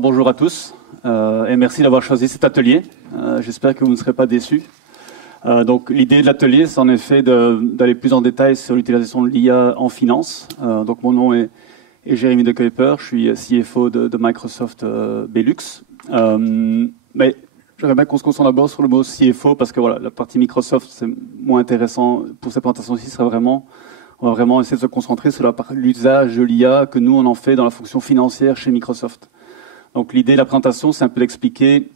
Bonjour à tous et merci d'avoir choisi cet atelier. J'espère que vous ne serez pas déçus. Donc l'idée de l'atelier, c'est en effet d'aller plus en détail sur l'utilisation de l'IA en finance. Donc mon nom est Jérémy De Kuyper, je suis CFO de Microsoft Belux. Mais j'aimerais bien qu'on se concentre d'abord sur le mot CFO parce que voilà, la partie Microsoft, c'est moins intéressant pour cette présentation-ci. On va vraiment essayer de se concentrer sur l'usage de l'IA que nous on en fait dans la fonction financière chez Microsoft. Donc l'idée de la présentation, c'est un peu d'expliquer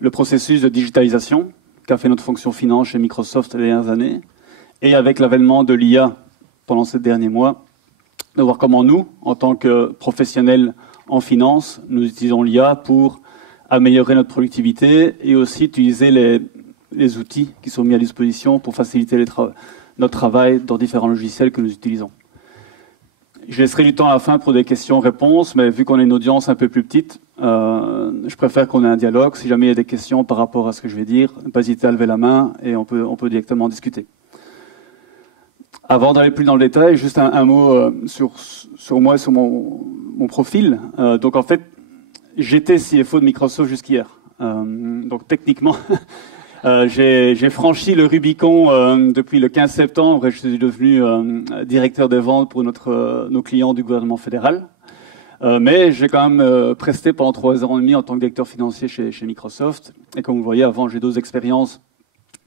le processus de digitalisation qu'a fait notre fonction finance chez Microsoft les dernières années, et avec l'avènement de l'IA pendant ces derniers mois, de voir comment nous, en tant que professionnels en finance, nous utilisons l'IA pour améliorer notre productivité et aussi utiliser les outils qui sont mis à disposition pour faciliter notre travail dans différents logiciels que nous utilisons. Je laisserai du temps à la fin pour des questions-réponses, mais vu qu'on est une audience un peu plus petite, je préfère qu'on ait un dialogue. Si jamais il y a des questions par rapport à ce que je vais dire, ne pas hésiter à lever la main et on peut directement discuter. Avant d'aller plus dans le détail, juste un mot sur moi et sur mon profil. Donc en fait, j'étais CFO de Microsoft jusqu'hier. Donc techniquement... j'ai franchi le Rubicon depuis le 15 septembre et je suis devenu directeur des ventes pour nos clients du gouvernement fédéral. Mais j'ai quand même presté pendant 3 ans et demi en tant que directeur financier chez Microsoft. Et comme vous le voyez, avant, j'ai d'autres expériences,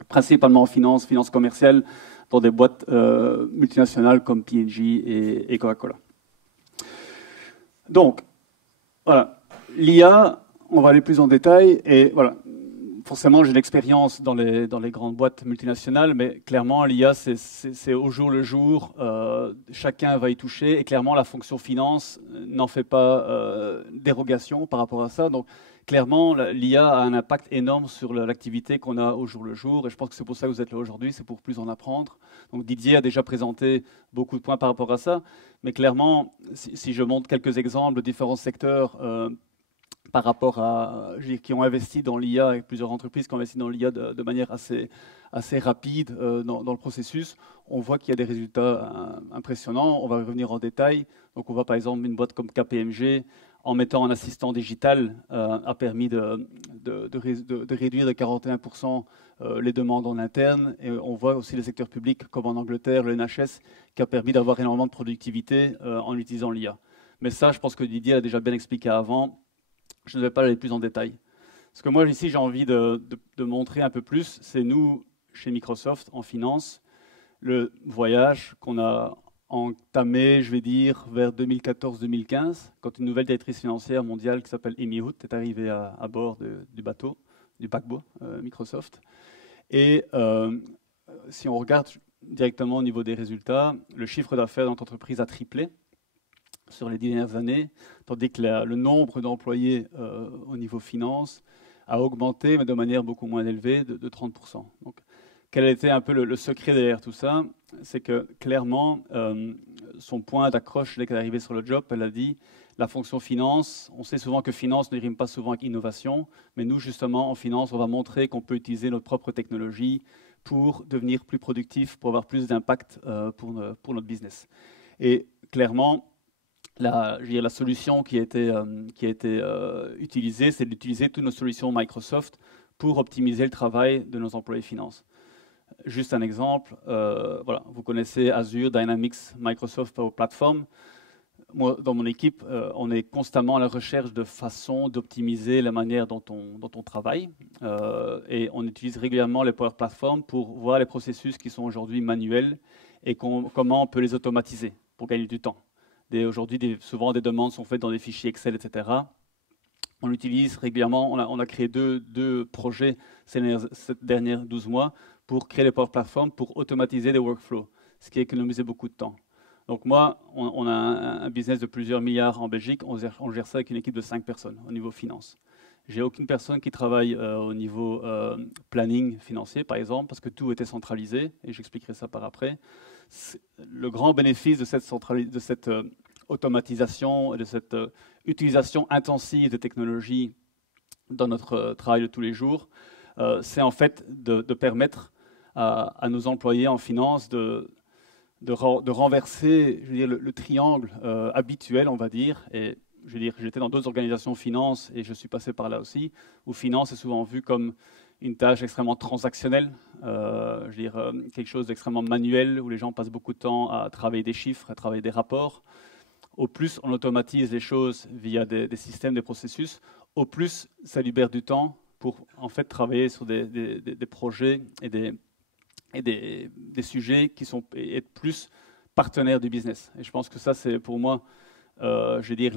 principalement en finance commerciale, dans des boîtes multinationales comme P&G et Coca-Cola. Donc, voilà, l'IA, on va aller plus en détail et voilà. Forcément, j'ai de l'expérience dans les grandes boîtes multinationales, mais clairement, l'IA, c'est au jour le jour. Chacun va y toucher. Et clairement, la fonction finance n'en fait pas dérogation par rapport à ça. Donc, clairement, l'IA a un impact énorme sur l'activité qu'on a au jour le jour. Et je pense que c'est pour ça que vous êtes là aujourd'hui, c'est pour plus en apprendre. Donc, Didier a déjà présenté beaucoup de points par rapport à ça. Mais clairement, si je montre quelques exemples de différents secteurs par rapport à qui ont investi dans l'IA, avec plusieurs entreprises qui ont investi dans l'IA de manière assez rapide dans le processus, on voit qu'il y a des résultats impressionnants. On va revenir en détail. Donc on voit par exemple une boîte comme KPMG, en mettant un assistant digital, a permis de réduire de 41% les demandes en interne. Et on voit aussi les secteurs publics comme en Angleterre, le NHS, qui a permis d'avoir énormément de productivité en utilisant l'IA. Mais ça, je pense que Didier a déjà bien expliqué avant. Je ne vais pas aller plus en détail. Ce que moi, ici, j'ai envie de montrer un peu plus, c'est nous, chez Microsoft, en finance, le voyage qu'on a entamé, je vais dire, vers 2014-2015, quand une nouvelle directrice financière mondiale qui s'appelle Amy Hood est arrivée à bord du paquebot Microsoft. Et si on regarde directement au niveau des résultats, le chiffre d'affaires de notre entreprise a triplé sur les 10 dernières années, tandis que le nombre d'employés au niveau finance a augmenté, mais de manière beaucoup moins élevée, de 30%. Donc, quel était un peu le secret derrière tout ça? C'est que clairement, son point d'accroche dès qu'elle est arrivée sur le job, elle a dit la fonction finance, on sait souvent que finance ne rime pas souvent avec innovation, mais nous justement en finance, on va montrer qu'on peut utiliser notre propre technologie pour devenir plus productif, pour avoir plus d'impact pour notre business. Et clairement, la solution qui a été utilisée, c'est d'utiliser toutes nos solutions Microsoft pour optimiser le travail de nos employés finance. Juste un exemple, voilà, vous connaissez Azure, Dynamics, Microsoft Power Platform. Moi, dans mon équipe, on est constamment à la recherche de façons d'optimiser la manière dont on travaille. Et on utilise régulièrement les Power Platform pour voir les processus qui sont aujourd'hui manuels et comment on peut les automatiser pour gagner du temps. Aujourd'hui, souvent des demandes sont faites dans des fichiers Excel, etc. On l'utilise régulièrement. On a créé deux projets ces dernières 12 mois pour créer les Power Platforms pour automatiser des workflows, ce qui économisait beaucoup de temps. Donc moi, on a un business de plusieurs milliards en Belgique. On gère ça avec une équipe de 5 personnes au niveau finance. J'ai aucune personne qui travaille au niveau planning financier, par exemple, parce que tout était centralisé, et j'expliquerai ça par après. Le grand bénéfice de cette automatisation et de cette utilisation intensive de technologies dans notre travail de tous les jours, c'est en fait de permettre à nos employés en finance de renverser, je veux dire, le triangle habituel, on va dire. Et je veux dire, j'étais dans d'autres organisations finance et je suis passé par là aussi, où finance est souvent vue comme une tâche extrêmement transactionnelle, je veux dire, quelque chose d'extrêmement manuel, où les gens passent beaucoup de temps à travailler des chiffres, à travailler des rapports. Au plus on automatise les choses via des systèmes, des processus, au plus ça libère du temps pour en fait travailler sur des projets et des sujets qui sont et être plus partenaires du business. Et je pense que ça, c'est pour moi, je veux dire,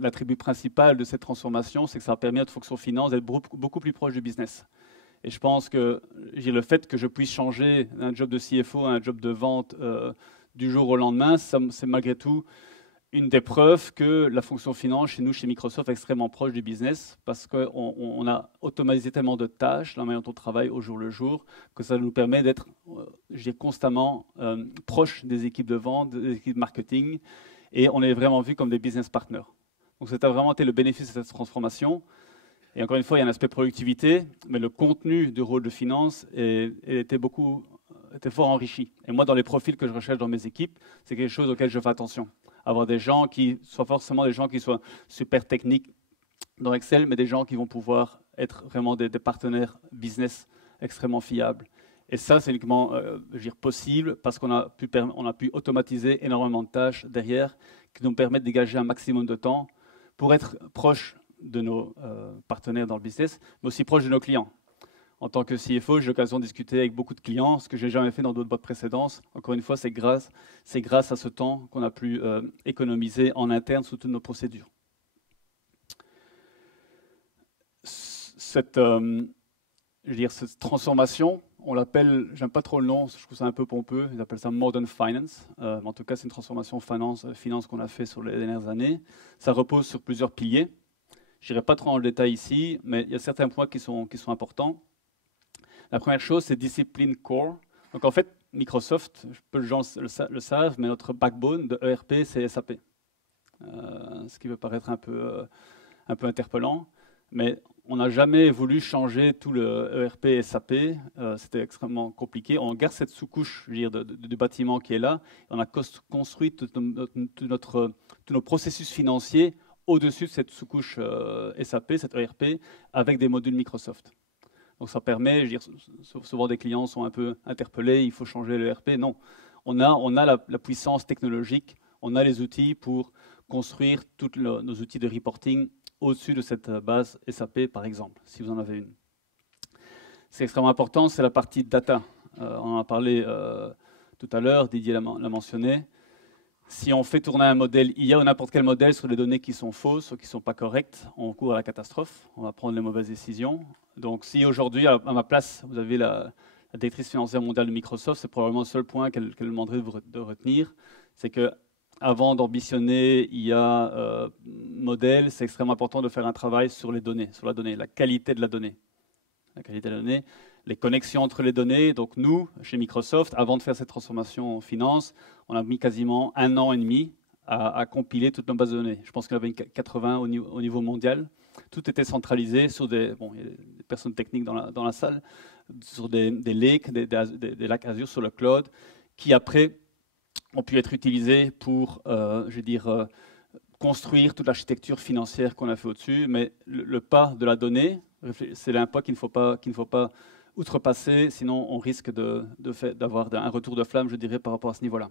l'attribut principal de cette transformation, c'est que ça a permis à notre fonction finance d'être beaucoup plus proche du business. Et je pense que le fait que je puisse changer d'un job de CFO à un job de vente du jour au lendemain, c'est malgré tout une des preuves que la fonction finance chez nous, chez Microsoft, est extrêmement proche du business parce qu'on a automatisé tellement de tâches, la manière dont on travaille au jour le jour, que ça nous permet d'être constamment proche des équipes de vente, des équipes marketing, et on est vraiment vu comme des business partners. Donc ça a vraiment été le bénéfice de cette transformation. Et encore une fois, il y a un aspect productivité, mais le contenu du rôle de finance était fort enrichi. Et moi, dans les profils que je recherche dans mes équipes, c'est quelque chose auquel je fais attention. Avoir des gens qui soient forcément des gens qui soient super techniques dans Excel, mais des gens qui vont pouvoir être vraiment des partenaires business extrêmement fiables. Et ça, c'est uniquement possible parce qu'on a pu automatiser énormément de tâches derrière qui nous permettent de dégager un maximum de temps pour être proche de nos partenaires dans le business, mais aussi proche de nos clients. En tant que CFO, j'ai l'occasion de discuter avec beaucoup de clients, ce que je n'ai jamais fait dans d'autres boîtes précédentes. Encore une fois, c'est grâce à ce temps qu'on a pu économiser en interne sous toutes nos procédures. Cette transformation, on l'appelle, j'aime pas trop le nom, je trouve ça un peu pompeux, ils appellent ça Modern Finance. En tout cas, c'est une transformation finance qu'on a fait sur les dernières années. Ça repose sur plusieurs piliers. Je n'irai pas trop dans le détail ici, mais il y a certains points qui sont importants. La première chose, c'est Discipline Core. Donc en fait, Microsoft, peu de gens le savent, mais notre backbone de ERP, c'est SAP. Ce qui peut paraître un peu interpellant, mais on n'a jamais voulu changer tout le ERP SAP. C'était extrêmement compliqué. On garde cette sous-couche du bâtiment qui est là. On a construit tous nos processus financiers au-dessus de cette sous-couche SAP, cette ERP, avec des modules Microsoft. Donc ça permet, souvent des clients sont un peu interpellés, il faut changer le ERP. Non, on a la puissance technologique, on a les outils pour construire tous nos outils de reporting au-dessus de cette base SAP, par exemple, si vous en avez une. C'est extrêmement important, c'est la partie data. On en a parlé tout à l'heure, Didier l'a mentionné. Si on fait tourner un modèle IA ou n'importe quel modèle sur les données qui sont fausses ou qui ne sont pas correctes, on court à la catastrophe, on va prendre les mauvaises décisions. Donc si aujourd'hui, à ma place, vous avez la directrice financière mondiale de Microsoft, c'est probablement le seul point qu'elle demanderait de retenir, c'est que avant d'ambitionner IA modèle, c'est extrêmement important de faire un travail sur les données, sur la donnée, la qualité de la donnée. La qualité de la donnée, les connexions entre les données. Donc nous, chez Microsoft, avant de faire cette transformation en finance, on a mis quasiment 1 an et demi à compiler toutes nos bases de données. Je pense qu'il y en avait 80 au niveau mondial. Tout était centralisé sur il y a des personnes techniques dans la salle, sur des lakes, des lacs Azure sur le cloud, qui après ont pu être utilisés pour, construire toute l'architecture financière qu'on a fait au-dessus. Mais le pas de la donnée, c'est un pas qu'il ne faut pas outrepasser, sinon on risque d'avoir un retour de flamme, je dirais, par rapport à ce niveau-là.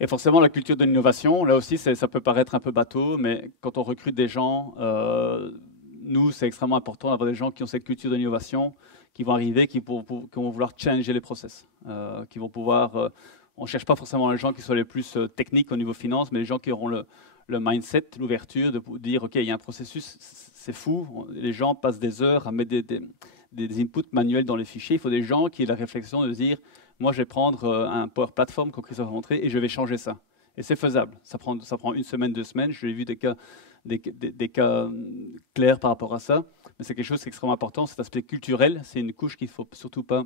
Et forcément, la culture de l'innovation, là aussi, ça peut paraître un peu bateau, mais quand on recrute des gens, nous, c'est extrêmement important d'avoir des gens qui ont cette culture de l'innovation, qui vont arriver, qui vont vouloir changer les process, qui vont pouvoir... on ne cherche pas forcément les gens qui soient les plus techniques au niveau finance, mais les gens qui auront le mindset, l'ouverture de dire, OK, il y a un processus, c'est fou, les gens passent des heures à mettre des inputs manuels dans les fichiers. Il faut des gens qui aient la réflexion de dire, moi, je vais prendre un Power Platform, comme Christophe a montré, et je vais changer ça. Et c'est faisable. Ça prend 1 semaine, 2 semaines. J'ai vu des cas clairs par rapport à ça. Mais c'est quelque chose qui est extrêmement important. Cet aspect culturel, c'est une couche qu'il ne faut surtout pas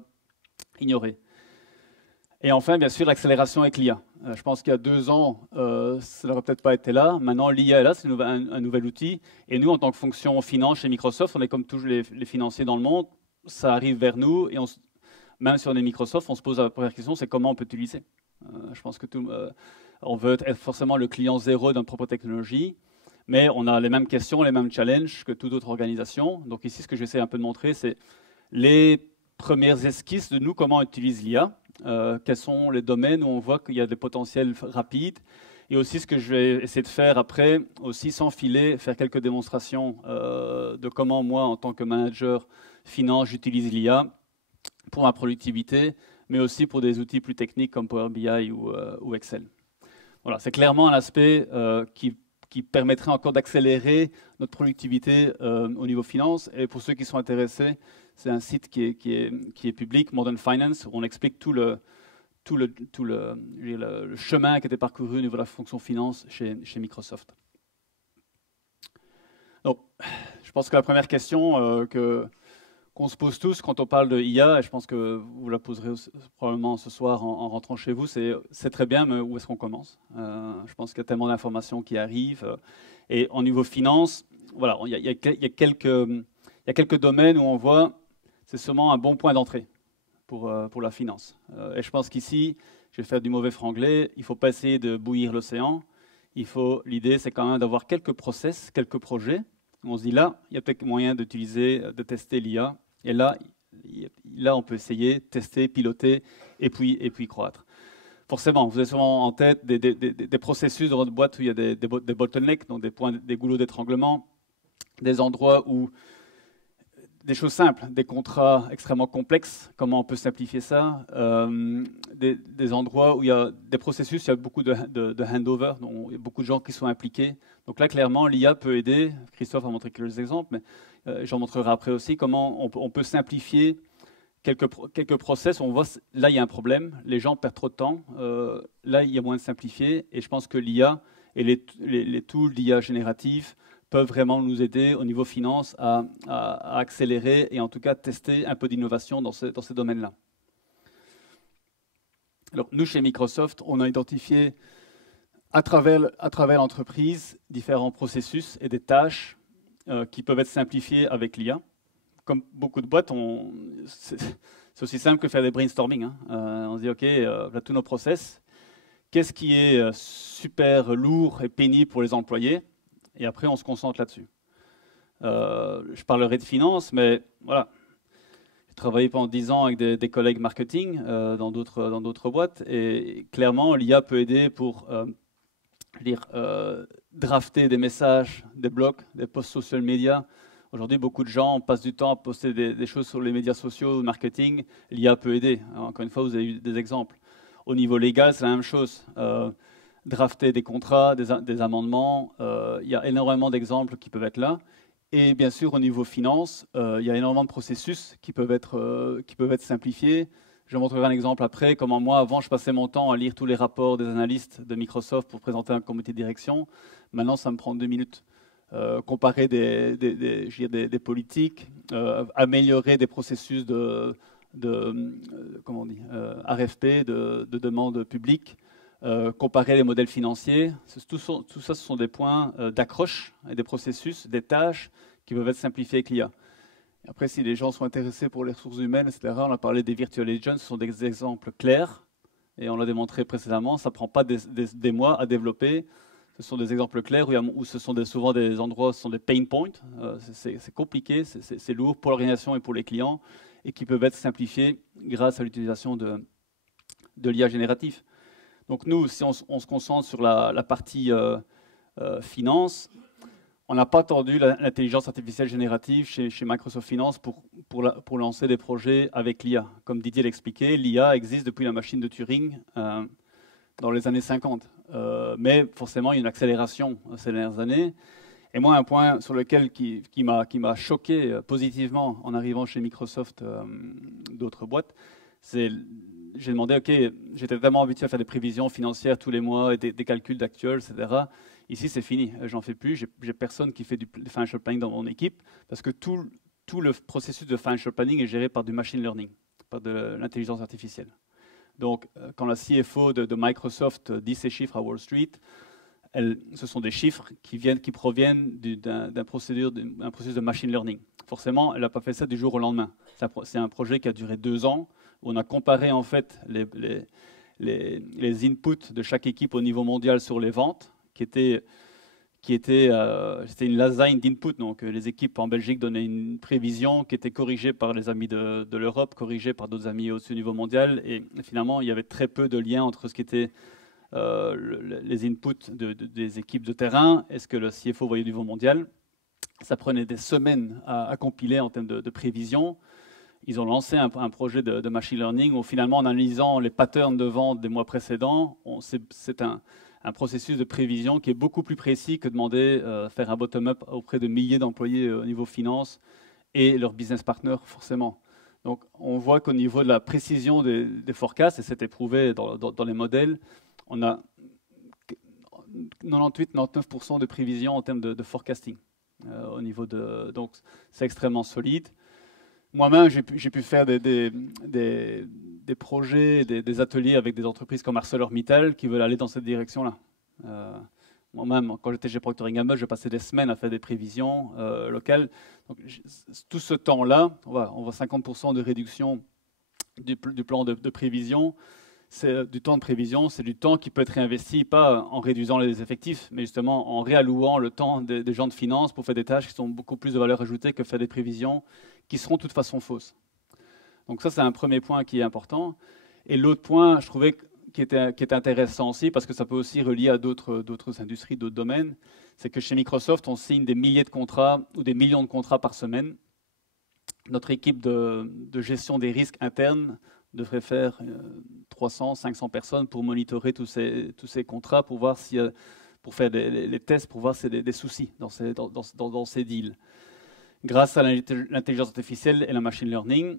ignorer. Et enfin, bien sûr, l'accélération avec l'IA. Je pense qu'il y a 2 ans, ça n'aurait peut-être pas été là. Maintenant, l'IA est là, c'est un nouvel outil. Et nous, en tant que fonction finance chez Microsoft, on est comme tous les financiers dans le monde. Ça arrive vers nous et même si on est Microsoft, on se pose la première question, c'est comment on peut l'utiliser. Je pense que on veut être forcément le client zéro d'une propre technologie, mais on a les mêmes questions, les mêmes challenges que toute autre organisation. Donc ici, ce que j'essaie un peu de montrer, c'est les premières esquisses de nous, comment on utilise l'IA, quels sont les domaines où on voit qu'il y a des potentiels rapides, et aussi ce que je vais essayer de faire après, aussi sans filer, faire quelques démonstrations de comment moi, en tant que manager finance, j'utilise l'IA pour ma productivité, mais aussi pour des outils plus techniques comme Power BI ou Excel. Voilà, c'est clairement un aspect qui permettrait encore d'accélérer notre productivité au niveau finance. Et pour ceux qui sont intéressés, c'est un site qui est public, Modern Finance, où on explique tout le chemin qui a été parcouru au niveau de la fonction finance chez Microsoft. Donc, je pense que la première question qu'on se pose tous quand on parle de IA, et je pense que vous la poserez probablement ce soir en rentrant chez vous, c'est très bien, mais où est-ce qu'on commence? Je pense qu'il y a tellement d'informations qui arrivent. Et au niveau finance, voilà, il y a quelques domaines où on voit c'est seulement un bon point d'entrée pour la finance. Et je pense qu'ici, je vais faire du mauvais franglais, il ne faut pas essayer de bouillir l'océan. L'idée, c'est quand même d'avoir quelques process, quelques projets. On se dit là, il y a peut-être moyen de tester l'IA. Et là, on peut essayer, tester, piloter et puis croître. Forcément, vous avez souvent en tête des processus dans votre boîte où il y a des bottlenecks, donc des goulots d'étranglement, des endroits où des choses simples, des contrats extrêmement complexes, comment on peut simplifier ça, des endroits où il y a des processus, il y a beaucoup de handover, donc il y a beaucoup de gens qui sont impliqués. Donc là, clairement, l'IA peut aider. Christophe a montré quelques exemples, mais j'en montrerai après aussi comment on peut simplifier quelques process. On voit, là, il y a un problème, les gens perdent trop de temps, là, il y a moyen de simplifier, et je pense que l'IA et les tools d'IA générative peuvent vraiment nous aider au niveau finance à accélérer et en tout cas tester un peu d'innovation dans ces domaines-là. Alors nous, chez Microsoft, on a identifié à travers l'entreprise différents processus et des tâches qui peuvent être simplifiées avec l'IA. Comme beaucoup de boîtes, c'est aussi simple que faire des brainstorming. Hein. On se dit, OK, voilà tous nos process. Qu'est-ce qui est super lourd et pénible pour les employés? Et après, on se concentre là-dessus. Je parlerai de finance, mais voilà. J'ai travaillé pendant 10 ans avec des collègues marketing dans d'autres boîtes. Et clairement, l'IA peut aider pour drafter des messages, des blogs, des posts social media. Aujourd'hui, beaucoup de gens passent du temps à poster des choses sur les médias sociaux, marketing. L'IA peut aider. Alors, encore une fois, vous avez eu des exemples. Au niveau légal, c'est la même chose. Drafter des contrats, des amendements. Il y a énormément d'exemples qui peuvent être là. Et bien sûr, au niveau finance, il y a énormément de processus qui peuvent être simplifiés. Je montrerai un exemple après, comment moi, avant, je passais mon temps à lire tous les rapports des analystes de Microsoft pour présenter un comité de direction. Maintenant, ça me prend 2 minutes. Comparer des politiques, améliorer des processus comment on dit, RFP, de demande publique, comparer les modèles financiers. Tout ça, ce sont des points d'accroche et des processus, des tâches qui peuvent être simplifiées avec l'IA. Après, si les gens sont intéressés pour les ressources humaines, etc., on a parlé des virtual agents, ce sont des exemples clairs, et on l'a démontré précédemment, ça ne prend pas des mois à développer. Ce sont des exemples clairs où ce sont souvent des endroits, ce sont des pain points. C'est compliqué, c'est lourd pour l'organisation et pour les clients, et qui peuvent être simplifiés grâce à l'utilisation de l'IA génératif. Donc nous, si on se concentre sur la partie finance, on n'a pas attendu l'intelligence artificielle générative chez Microsoft Finance pour lancer des projets avec l'IA. Comme Didier l'expliquait, l'IA existe depuis la machine de Turing dans les années 50. Mais forcément, il y a une accélération ces dernières années. Et moi, un point sur lequel qui m'a choqué positivement en arrivant chez Microsoft d'autres boîtes, c'est j'ai demandé, OK, j'étais tellement habitué à faire des prévisions financières tous les mois et des calculs d'actuels, etc. Ici, c'est fini, j'en fais plus. J'ai personne qui fait du financial planning dans mon équipe parce que tout le processus de financial planning est géré par du machine learning, par de l'intelligence artificielle. Donc, quand la CFO de Microsoft dit ces chiffres à Wall Street, ce sont des chiffres qui proviennent d'un processus de machine learning. Forcément, elle n'a pas fait ça du jour au lendemain. C'est un projet qui a duré 2 ans, où on a comparé en fait les inputs de chaque équipe au niveau mondial sur les ventes, c'était une lasagne d'input. Donc les équipes en Belgique donnaient une prévision qui était corrigée par les amis de l'Europe, corrigée par d'autres amis au niveau mondial. Et finalement, il y avait très peu de lien entre ce qui était les inputs des équipes de terrain et ce que le CFO voyait au niveau mondial. Ça prenait des semaines à compiler en termes de prévision. Ils ont lancé un projet de machine learning où finalement, en analysant les patterns de vente des mois précédents, c'est un processus de prévision qui est beaucoup plus précis que demander faire un bottom-up auprès de milliers d'employés au niveau finance et leurs business partners, forcément. Donc, on voit qu'au niveau de la précision des forecasts, et c'est éprouvé dans les modèles, on a 98-99% de prévision en termes de forecasting. Au niveau donc, c'est extrêmement solide. Moi-même, j'ai pu faire des projets, des ateliers avec des entreprises comme ArcelorMittal qui veulent aller dans cette direction-là. Moi-même, quand j'étais chez Procter & Gamble, je passais des semaines à faire des prévisions locales. Donc, tout ce temps-là, on voit 50% de réduction du plan de prévision. Du temps de prévision, c'est du temps qui peut être réinvesti, pas en réduisant les effectifs, mais justement en réallouant le temps des gens de finance pour faire des tâches qui sont beaucoup plus de valeur ajoutée que faire des prévisions qui seront de toute façon fausses. Donc ça, c'est un premier point qui est important. Et l'autre point, je trouvais qui était intéressant aussi, parce que ça peut aussi relier à d'autres industries, d'autres domaines, c'est que chez Microsoft, on signe des milliers de contrats ou des millions de contrats par semaine. Notre équipe de gestion des risques internes devrait faire 300, 500 personnes pour monitorer tous ces contrats, pour voir pour faire les tests, pour voir s'il y a des soucis dans ces deals. Grâce à l'intelligence artificielle et la machine learning,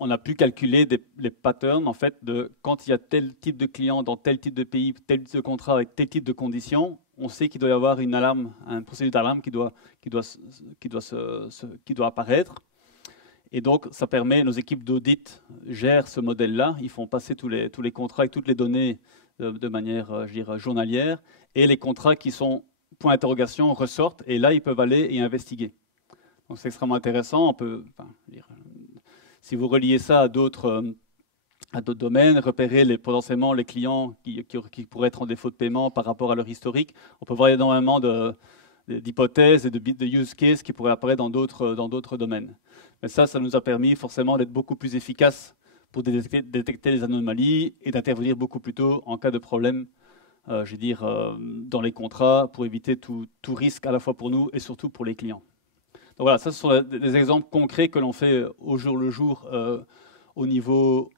on a pu calculer les patterns en fait, de quand il y a tel type de client dans tel type de pays, tel type de contrat avec tel type de conditions. On sait qu'il doit y avoir une alarme, un procédure d'alarme qui doit apparaître. Et donc, ça permet, nos équipes d'audit gèrent ce modèle-là. Ils font passer tous les contrats avec toutes les données de manière, je dirais, journalière. Et les contrats qui sont point d'interrogation ressortent. Et là, ils peuvent aller et investiguer. Donc, c'est extrêmement intéressant. Si vous reliez ça à d'autres domaines, repérer potentiellement les clients qui pourraient être en défaut de paiement par rapport à leur historique, on peut voir énormément d'hypothèses et de use cases qui pourraient apparaître dans d'autres domaines. Mais ça nous a permis forcément d'être beaucoup plus efficaces pour détecter les anomalies et d'intervenir beaucoup plus tôt en cas de problème, dans les contrats, pour éviter tout risque à la fois pour nous et surtout pour les clients. Donc voilà, ça ce sont des exemples concrets que l'on fait au jour le jour au niveau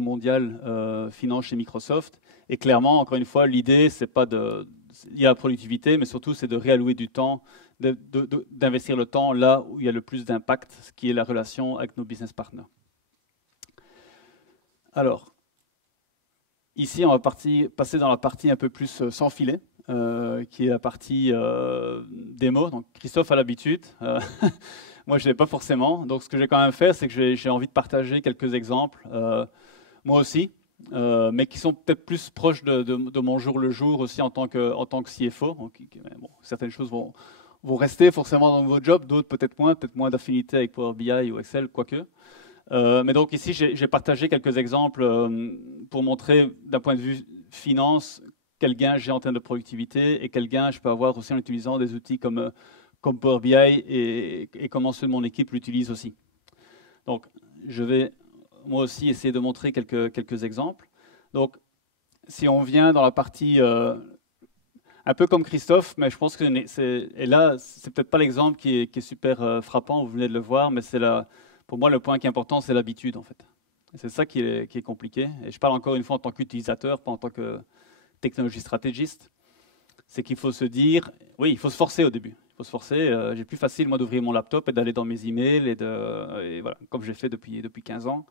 mondial finance chez Microsoft. Et clairement, encore une fois, l'idée, c'est pas lié à la productivité, mais surtout c'est de réallouer du temps, d'investir le temps là où il y a le plus d'impact, ce qui est la relation avec nos business partners. Alors, ici, on va passer dans la partie un peu plus sans filet, qui est la partie démo. Donc, Christophe a l'habitude. Moi, je ne l'ai pas forcément. Donc, ce que j'ai quand même fait, c'est que j'ai envie de partager quelques exemples, moi aussi, mais qui sont peut-être plus proches de mon jour le jour aussi en tant que CFO. Donc, bon, certaines choses vont rester forcément dans vos jobs, d'autres peut-être moins d'affinité avec Power BI ou Excel, quoique. Mais donc ici, j'ai partagé quelques exemples pour montrer d'un point de vue finance quel gain j'ai en termes de productivité et quel gain je peux avoir aussi en utilisant des outils comme Power BI et comment ceux de mon équipe l'utilisent aussi. Donc, je vais moi aussi essayer de montrer quelques exemples. Donc, si on vient dans la partie un peu comme Christophe, mais je pense que et là, c'est peut-être pas l'exemple qui est super frappant, vous venez de le voir, mais pour moi, le point qui est important, c'est l'habitude, en fait. C'est ça qui est compliqué. Et je parle encore une fois en tant qu'utilisateur, pas en tant que technologie stratégiste. C'est qu'il faut se dire, oui, il faut se forcer au début. Il faut se forcer. J'ai plus facile, moi, d'ouvrir mon laptop et d'aller dans mes emails, et voilà, comme j'ai fait depuis 15 ans.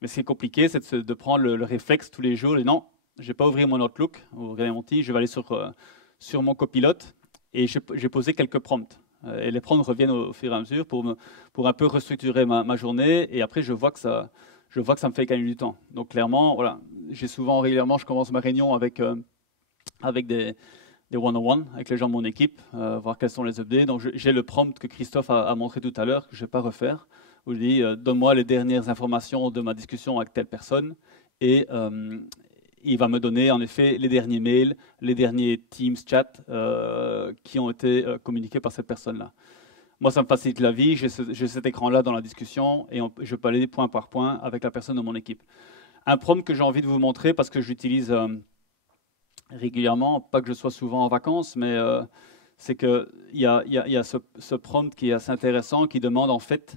Mais ce qui est compliqué, c'est de prendre le réflexe tous les jours, et non, je ne vais pas ouvrir mon Outlook, ouvrir mon outil, je vais aller sur mon copilote, et j'ai posé quelques prompts. Et les prompts reviennent au fur et à mesure pour un peu restructurer ma journée, et après je vois que ça me fait gagner du temps. Donc clairement, voilà, régulièrement, je commence ma réunion avec des one-on-one avec les gens de mon équipe, voir quels sont les updates. Donc j'ai le prompt que Christophe a montré tout à l'heure, que je ne vais pas refaire, où il dit donne-moi les dernières informations de ma discussion avec telle personne, et il va me donner en effet les derniers mails, les derniers Teams chats qui ont été communiqués par cette personne-là. Moi, ça me facilite la vie, j'ai cet écran-là dans la discussion et je peux aller point par point avec la personne de mon équipe. Un prompt que j'ai envie de vous montrer parce que je l'utilise régulièrement, pas que je sois souvent en vacances, mais c'est qu'il y a ce prompt qui est assez intéressant, qui demande en fait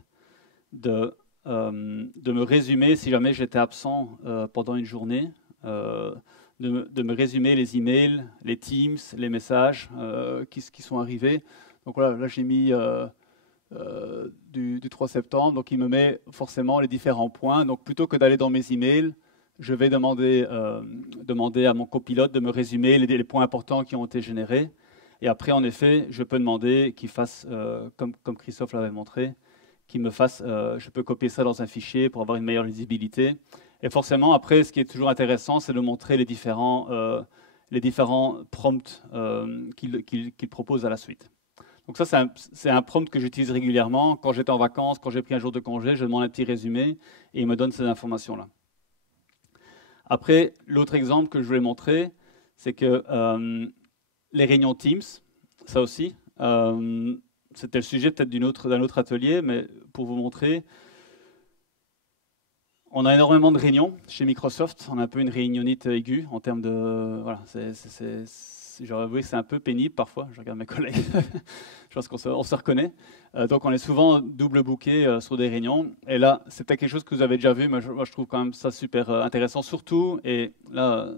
de me résumer, si jamais j'étais absent pendant une journée, de me résumer les emails, les Teams, les messages qui sont arrivés. Donc voilà, là j'ai mis du 3 septembre, donc il me met forcément les différents points. Donc plutôt que d'aller dans mes emails, je vais demander à mon copilote de me résumer les points importants qui ont été générés. Et après, en effet, je peux demander qu'il fasse, comme Christophe l'avait montré, qu'il me fasse, je peux copier ça dans un fichier pour avoir une meilleure lisibilité. Et forcément, après, ce qui est toujours intéressant, c'est de montrer les différents prompts qu'il propose à la suite. Donc ça, c'est un prompt que j'utilise régulièrement. Quand j'étais en vacances, quand j'ai pris un jour de congé, je demande un petit résumé et il me donne ces informations-là. Après, l'autre exemple que je voulais montrer, c'est que les réunions Teams, ça aussi, c'était le sujet peut-être d'un autre atelier, mais pour vous montrer, on a énormément de réunions chez Microsoft. On a un peu une réunionnite aiguë en termes de... Voilà, j'aurais avoué que c'est un peu pénible parfois. Je regarde mes collègues. Je pense qu'on se reconnaît. Donc on est souvent double booké sur des réunions. Et là, c'est peut-être quelque chose que vous avez déjà vu, mais moi je trouve quand même ça super intéressant. Surtout, et là,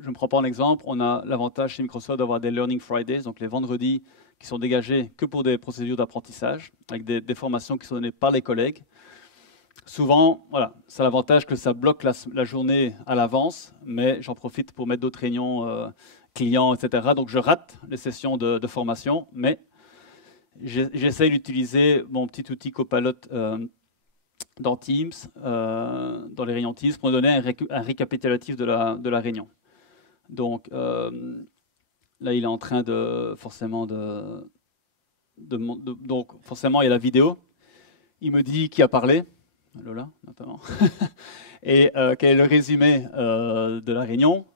je ne me prends pas en exemple, on a l'avantage chez Microsoft d'avoir des Learning Fridays, donc les vendredis qui sont dégagés que pour des procédures d'apprentissage, avec des formations qui sont données par les collègues. Souvent, voilà, ça a l'avantage que ça bloque la journée à l'avance, mais j'en profite pour mettre d'autres réunions clients, etc. Donc je rate les sessions de formation, mais j'essaye d'utiliser mon petit outil Copilot dans Teams, dans les réunions Teams, pour me donner un récapitulatif de la réunion. Donc là, il est en train donc forcément, il y a la vidéo. Il me dit qui a parlé. Lola, notamment, et quel est le résumé de la réunion.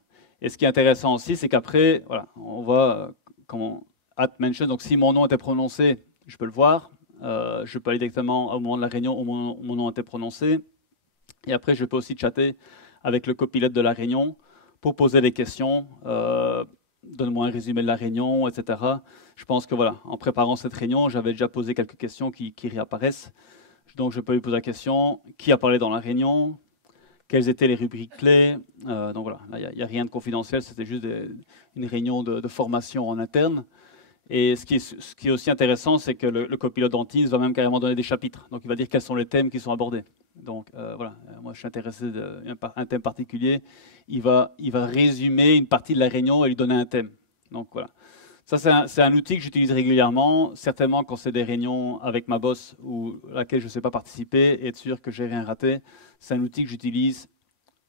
Et ce qui est intéressant aussi, c'est qu'après, voilà, on voit comment at mention, donc si mon nom était prononcé, je peux le voir. Je peux aller directement au moment de la réunion où mon nom était prononcé. Et après, je peux aussi chatter avec le copilote de la réunion pour poser des questions. Donne-moi un résumé de la réunion, etc. Je pense que voilà, en préparant cette réunion, j'avais déjà posé quelques questions qui réapparaissent. Donc, je peux lui poser la question, qui a parlé dans la réunion, quelles étaient les rubriques clés. Donc voilà, il n'y a rien de confidentiel, c'était juste une réunion de formation en interne. Et ce qui est aussi intéressant, c'est que le copilote dans Teams va même carrément donner des chapitres. Donc, il va dire quels sont les thèmes qui sont abordés. Donc voilà, moi je suis intéressé d'un thème particulier. Il va résumer une partie de la réunion et lui donner un thème. Donc voilà. Ça, c'est un outil que j'utilise régulièrement, certainement quand c'est des réunions avec ma boss ou laquelle je ne sais pas participer et être sûr que j'ai rien raté. C'est un outil que j'utilise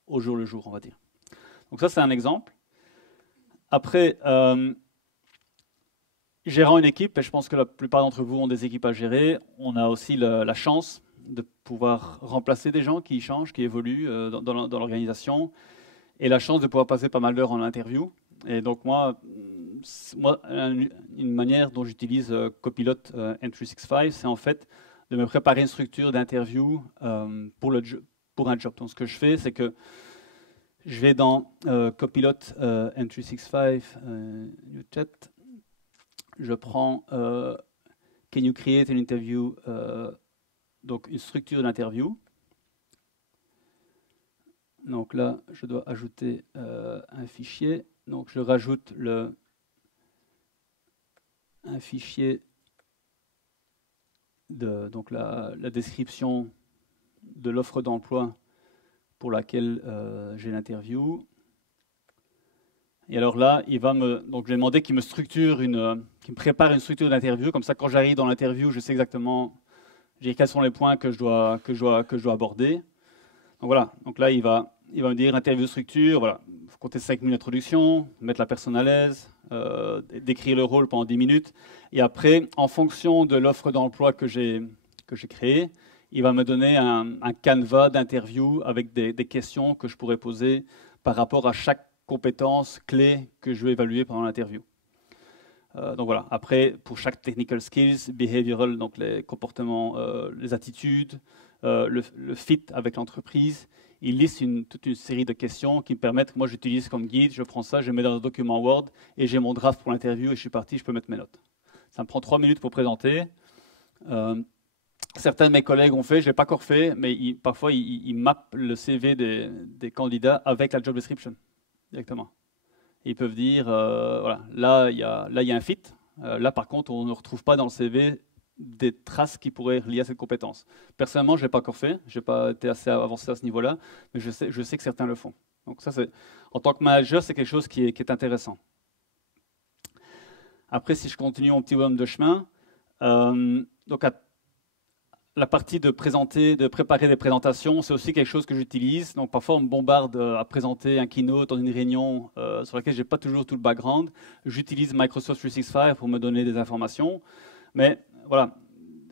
au jour le jour, on va dire. Donc ça, c'est un exemple. Après, gérant une équipe, et je pense que la plupart d'entre vous ont des équipes à gérer, on a aussi la chance de pouvoir remplacer des gens qui changent, qui évoluent dans l'organisation, et la chance de pouvoir passer pas mal d'heures en interview. Et donc moi, une manière dont j'utilise Copilot M365, c'est en fait de me préparer une structure d'interview pour un job. Donc ce que je fais, c'est que je vais dans Copilot M365 New Chat, je prends Can you create an interview, donc une structure d'interview. Donc là, je dois ajouter un fichier. Donc je rajoute un fichier donc la description de l'offre d'emploi pour laquelle j'ai l'interview. Et alors là, donc je vais demander qu'il me prépare une structure d'interview. Comme ça, quand j'arrive dans l'interview, je sais exactement quels sont les points que je dois aborder. Donc voilà. Donc là, il va me dire interview structure. Voilà, il faut compter 5 minutes d'introduction, mettre la personne à l'aise, décrire le rôle pendant 10 minutes. Et après, en fonction de l'offre d'emploi que j'ai créée, il va me donner un canevas d'interview avec des questions que je pourrais poser par rapport à chaque compétence clé que je veux évaluer pendant l'interview. Donc voilà, après, pour chaque technical skills, behavioral, donc les comportements, les attitudes, le fit avec l'entreprise, il liste toute une série de questions qui me permettent, moi j'utilise comme guide, je prends ça, je mets dans un document Word et j'ai mon draft pour l'interview et je suis parti, je peux mettre mes notes. Ça me prend 3 minutes pour présenter. Certains de mes collègues ont fait, je ne l'ai pas encore fait, mais parfois ils mappent le CV des candidats avec la job description directement. Ils peuvent dire, voilà, là il y a un fit. Là par contre, on ne retrouve pas dans le CV des traces qui pourraient être liées à cette compétence. Personnellement, je ne l'ai pas encore fait, je n'ai pas été assez avancé à ce niveau-là, mais je sais que certains le font. Donc ça, en tant que manager, c'est quelque chose qui est intéressant. Après, si je continue mon petit bonhomme de chemin, donc la partie de préparer des présentations, c'est aussi quelque chose que j'utilise. Donc parfois, on me bombarde à présenter un keynote dans une réunion sur laquelle je n'ai pas toujours tout le background. J'utilise Microsoft 365 pour me donner des informations. Mais voilà,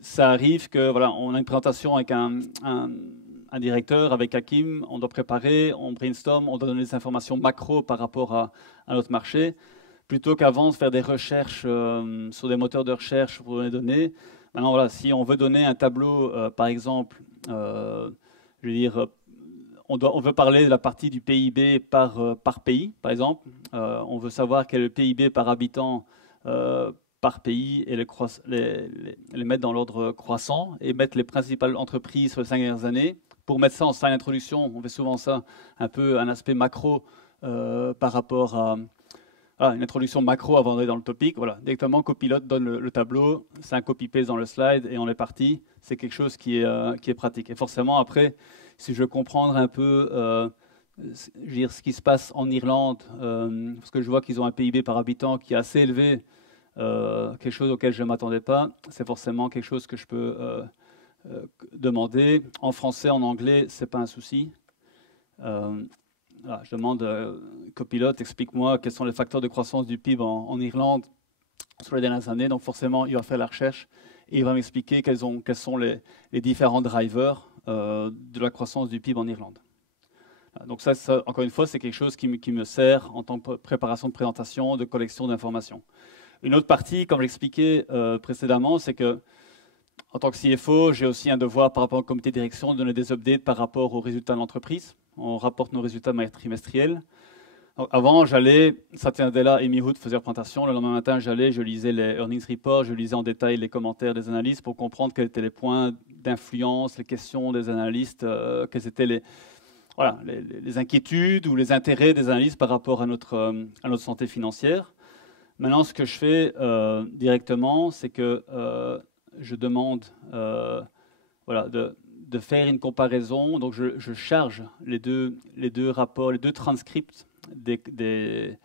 ça arrive que voilà, on a une présentation avec un directeur, avec Hakim, on doit préparer, on brainstorm, on doit donner des informations macro par rapport à notre marché. Plutôt qu'avant de faire des recherches sur des moteurs de recherche pour donner des données. Maintenant, voilà, si on veut donner un tableau, par exemple, je veux dire, on veut parler de la partie du PIB par pays, par exemple. On veut savoir quel est le PIB par habitant par pays et les mettre dans l'ordre croissant et mettre les principales entreprises sur les 5 dernières années. Pour mettre ça en slide d'introduction, on fait souvent ça, un peu un aspect macro par rapport à une introduction macro avant d'aller dans le topic. Voilà, directement, Copilot donne le tableau, c'est un copy-paste dans le slide et on est parti. C'est quelque chose qui est pratique. Et forcément, après, si je veux comprendre un peu je veux dire, ce qui se passe en Irlande, parce que je vois qu'ils ont un PIB par habitant qui est assez élevé, quelque chose auquel je ne m'attendais pas, c'est forcément quelque chose que je peux demander. En français, en anglais, ce n'est pas un souci. Voilà, je demande, Copilot, explique-moi quels sont les facteurs de croissance du PIB en Irlande sur les dernières années. Donc forcément, il va faire la recherche et il va m'expliquer quels sont les différents drivers de la croissance du PIB en Irlande. Donc ça, encore une fois, c'est quelque chose qui me sert en tant que préparation de présentation, de collection d'informations. Une autre partie, comme l'expliquais précédemment, c'est que en tant que CFO, j'ai aussi un devoir par rapport au comité de direction de donner des updates par rapport aux résultats de l'entreprise. On rapporte nos résultats trimestriels. Donc avant, Satya Nadella et Amy Hood faisaient la présentation. Le lendemain matin, je lisais les earnings reports, je lisais en détail les commentaires des analystes pour comprendre quels étaient les points d'influence, les questions des analystes, quelles étaient les inquiétudes ou les intérêts des analystes par rapport à notre santé financière. Maintenant, ce que je fais directement, c'est que je demande de faire une comparaison. Donc, je charge les deux rapports, les deux transcripts des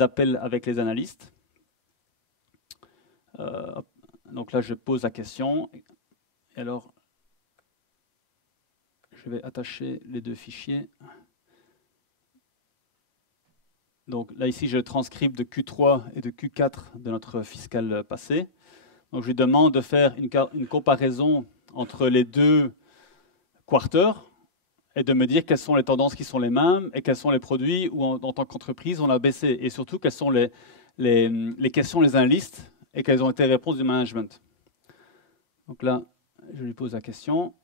appels avec les analystes. Donc là, je pose la question. Et alors, je vais attacher les deux fichiers. Donc là, ici, j'ai le transcript de Q3 et de Q4 de notre fiscal passé. Donc, je lui demande de faire une comparaison entre les deux quarters et de me dire quelles sont les tendances qui sont les mêmes et quels sont les produits où, en tant qu'entreprise, on a baissé. Et surtout, quelles sont les questions des analystes et quelles ont été les réponses du management. Donc là, je lui pose la question.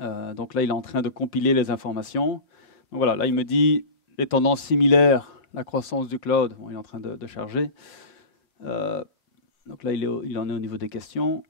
Donc là, il est en train de compiler les informations. Donc voilà, là, il me dit les tendances similaires, la croissance du cloud. Bon, il est en train de charger. Donc là, il en est au niveau des questions.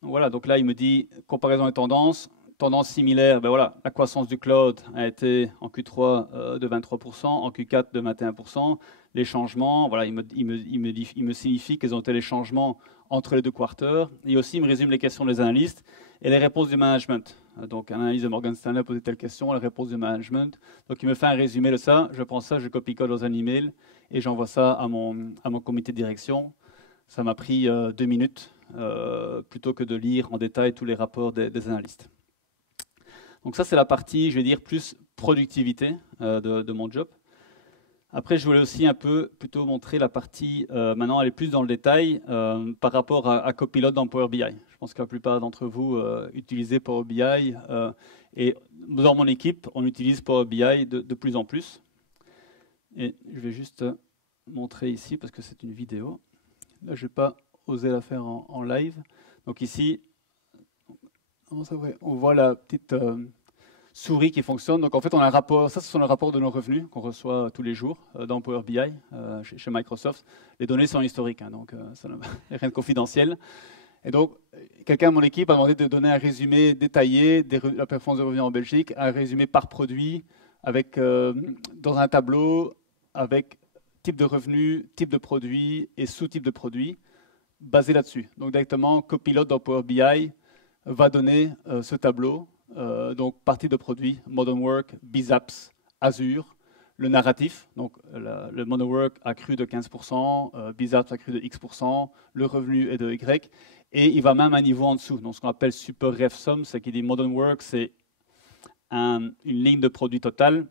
Voilà, donc là, il me dit comparaison des tendances. Tendance similaire, ben voilà, la croissance du cloud a été en Q3 de 23%, en Q4 de 21%. Les changements, voilà, il me signifie quels ont été les changements entre les deux quarters. Et aussi, il me résume les questions des analystes et les réponses du management. Donc, un analyste de Morgan Stanley a posé telle question, la réponse du management. Donc, il me fait un résumé de ça. Je prends ça, je copie-colle dans un email et j'envoie ça à mon comité de direction. Ça m'a pris 2 minutes plutôt que de lire en détail tous les rapports des analystes. Donc ça, c'est la partie, je vais dire, plus productivité de mon job. Après, je voulais aussi un peu plutôt montrer la partie, maintenant aller plus dans le détail par rapport à Copilot dans Power BI. Je pense que la plupart d'entre vous utilisez Power BI et dans mon équipe, on utilise Power BI de plus en plus. Et je vais juste montrer ici parce que c'est une vidéo. Là, je ne vais pas oser la faire en live. Donc ici, on voit la petite souris qui fonctionne. Donc en fait, on a un rapport. Ça, ce sont les rapports de nos revenus qu'on reçoit tous les jours dans Power BI chez Microsoft. Les données sont historiques, hein, donc ça n'a rien de confidentiel. Et donc, quelqu'un de mon équipe a demandé de donner un résumé détaillé de la performance de revenus en Belgique, un résumé par produit, avec, dans un tableau, avec type de revenu, type de produit et sous-type de produit, basé là-dessus. Donc directement, Copilot dans Power BI va donner ce tableau. Donc partie de produit, Modern Work, BizApps, Azure, le narratif, donc le Modern Work a cru de 15%, BizApps a cru de X%, le revenu est de Y, et il va même un niveau en dessous, donc ce qu'on appelle Super Ref Sum, c'est qu'il dit Modern Work, c'est une ligne de produit total.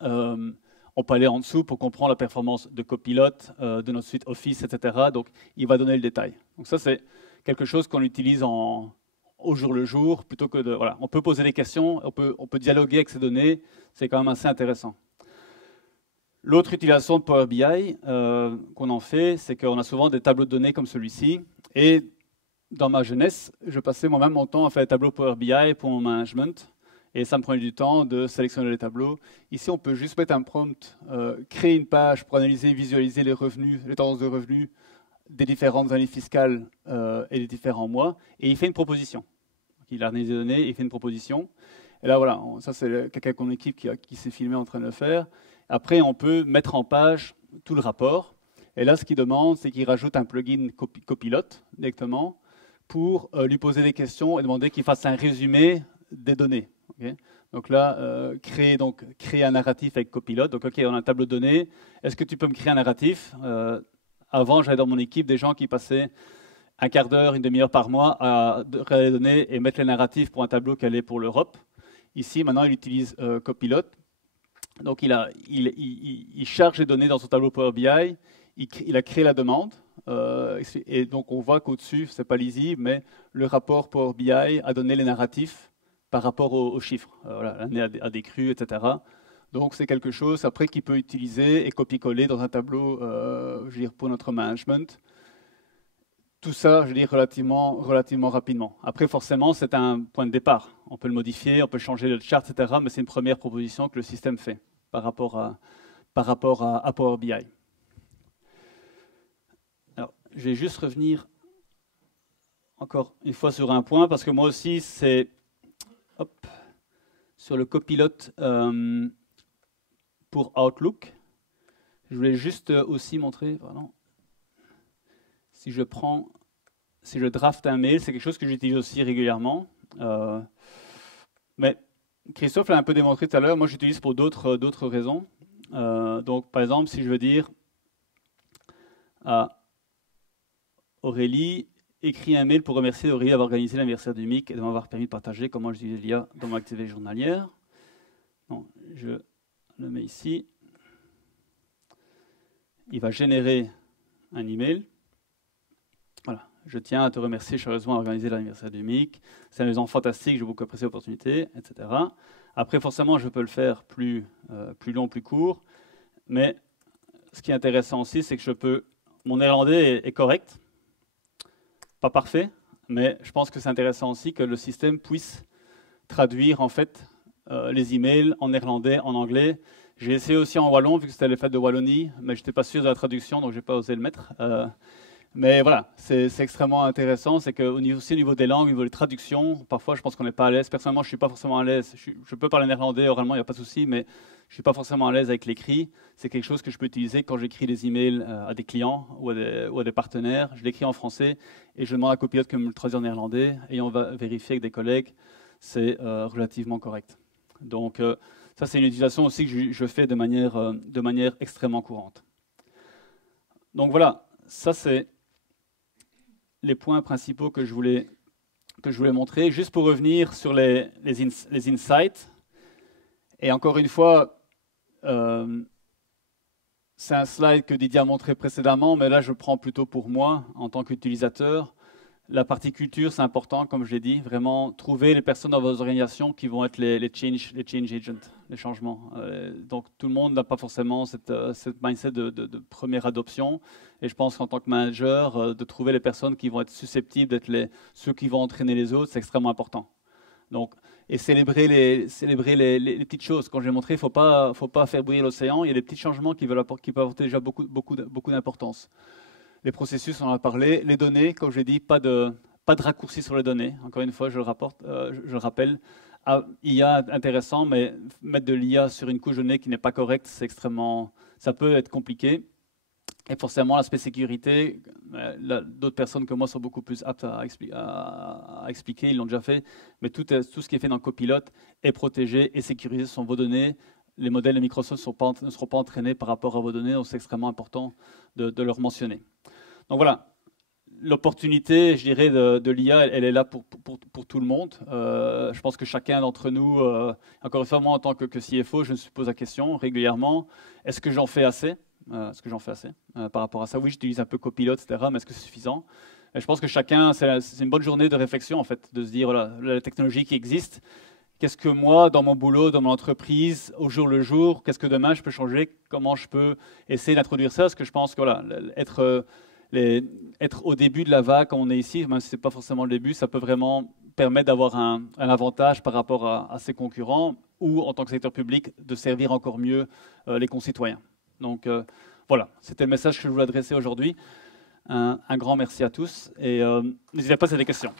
On peut aller en dessous pour comprendre la performance de Copilot, de notre suite Office, etc. Donc il va donner le détail. Donc ça c'est quelque chose qu'on utilise au jour le jour, plutôt que de... Voilà, on peut poser des questions, on peut dialoguer avec ces données, c'est quand même assez intéressant. L'autre utilisation de Power BI qu'on en fait, c'est qu'on a souvent des tableaux de données comme celui-ci. Et dans ma jeunesse, je passais moi-même mon temps à faire des tableaux Power BI pour mon management. Et ça me prenait du temps de sélectionner les tableaux. Ici, on peut juste mettre un prompt, créer une page pour analyser, visualiser les revenus, les tendances de revenus des différentes années fiscales et des différents mois, et il fait une proposition. Il analyse les données, il fait une proposition. Et là, voilà, ça c'est quelqu'un de mon équipe qui s'est filmé en train de le faire. Après, on peut mettre en page tout le rapport. Et là, ce qu'il demande, c'est qu'il rajoute un plugin Copilot directement pour lui poser des questions et demander qu'il fasse un résumé des données. Okay. Donc là, créer un narratif avec Copilot. Donc, OK, on a un tableau de données. Est-ce que tu peux me créer un narratif Avant, j'avais dans mon équipe des gens qui passaient un quart d'heure, une demi-heure par mois à regarder les données et mettre les narratifs pour un tableau qui allait pour l'Europe. Ici, maintenant, il utilise Copilot. Donc, il charge les données dans son tableau Power BI. Il a créé la demande. Et donc, on voit qu'au-dessus, ce n'est pas lisible, mais le rapport Power BI a donné les narratifs par rapport aux chiffres. Voilà, l'année a décru, etc. Donc, c'est quelque chose après qu'il peut utiliser et copier-coller dans un tableau je veux dire, pour notre management. Tout ça, je veux dire, relativement rapidement. Après, forcément, c'est un point de départ. On peut le modifier, on peut changer le chart, etc. Mais c'est une première proposition que le système fait par rapport à Power BI. Alors, je vais juste revenir encore une fois sur un point, parce que moi aussi, c'est sur le copilote pour Outlook. Je voulais juste aussi montrer, pardon, si je draft un mail, c'est quelque chose que j'utilise aussi régulièrement. Mais Christophe l'a un peu démontré tout à l'heure, moi j'utilise pour d'autres raisons. Donc par exemple, si je veux dire à Aurélie, écris un mail pour remercier Aurélie d'avoir organisé l'anniversaire du MIC et de m'avoir permis de partager comment j'utilise l'IA dans mon activité journalière. Bon, je le mets ici. Il va générer un email. Voilà, je tiens à te remercier chaleureusement d'avoir organisé l'anniversaire du MIC. C'est un événement fantastique, j'ai beaucoup apprécié l'opportunité, etc. Après, forcément, je peux le faire plus long, plus court. Mais ce qui est intéressant aussi, c'est que mon néerlandais est correct. Pas parfait, mais je pense que c'est intéressant aussi que le système puisse traduire en fait les emails en néerlandais, en anglais. J'ai essayé aussi en wallon, vu que c'était les fêtes de Wallonie, mais je n'étais pas sûr de la traduction, donc je n'ai pas osé le mettre. Mais voilà, c'est extrêmement intéressant. C'est aussi au niveau des langues, au niveau des traductions, parfois je pense qu'on n'est pas à l'aise. Personnellement, je ne suis pas forcément à l'aise. Je peux parler néerlandais oralement, il n'y a pas de souci, mais je ne suis pas forcément à l'aise avec l'écrit. C'est quelque chose que je peux utiliser quand j'écris des emails à des clients ou à des partenaires. Je l'écris en français et je demande à Copilot que me le traduise en néerlandais et on va vérifier avec des collègues. C'est relativement correct. Donc ça, c'est une utilisation aussi que je fais de manière extrêmement courante. Donc voilà, ça c'est les points principaux que je voulais montrer. Juste pour revenir sur les insights. Et encore une fois, c'est un slide que Didier a montré précédemment, mais là je prends plutôt pour moi en tant qu'utilisateur. La partie culture, c'est important, comme je l'ai dit, vraiment trouver les personnes dans vos organisations qui vont être les change agents, les changements. Donc tout le monde n'a pas forcément cette mindset de première adoption. Et je pense qu'en tant que manager, de trouver les personnes qui vont être susceptibles d'être ceux qui vont entraîner les autres, c'est extrêmement important. Donc, et célébrer les petites choses. Quand j'ai montré, il ne faut pas faire bouillir l'océan. Il y a des petits changements qui peuvent apporter déjà beaucoup d'importance. Les processus, on en a parlé. Les données, comme je l'ai dit, pas de raccourci sur les données. Encore une fois, je le rappelle. IA intéressant, mais mettre de l'IA sur une couche de données qui n'est pas correcte, ça peut être compliqué. Et forcément, l'aspect sécurité, d'autres personnes que moi sont beaucoup plus aptes à expliquer, ils l'ont déjà fait. Mais tout ce qui est fait dans Copilot est protégé et sécurisé sur vos données. Les modèles de Microsoft ne seront pas entraînés par rapport à vos données, donc c'est extrêmement important de leur mentionner. Donc voilà, l'opportunité, je dirais, de l'IA, elle est là pour tout le monde. Je pense que chacun d'entre nous, encore une fois, moi en tant que CFO, je me pose la question régulièrement, est-ce que j'en fais assez par rapport à ça? Oui, j'utilise un peu Copilot, etc., mais est-ce que c'est suffisant? Et je pense que chacun, c'est une bonne journée de réflexion, en fait, de se dire, voilà, la technologie qui existe, qu'est-ce que moi, dans mon boulot, dans mon entreprise, au jour le jour, qu'est-ce que demain je peux changer? Comment je peux essayer d'introduire ça? Parce que je pense que voilà, être au début de la vague, quand on est ici, même si ce n'est pas forcément le début, ça peut vraiment permettre d'avoir un avantage par rapport à ses concurrents ou, en tant que secteur public, de servir encore mieux les concitoyens. Donc voilà, c'était le message que je voulais adresser aujourd'hui. Un grand merci à tous et n'hésitez pas à poser des questions.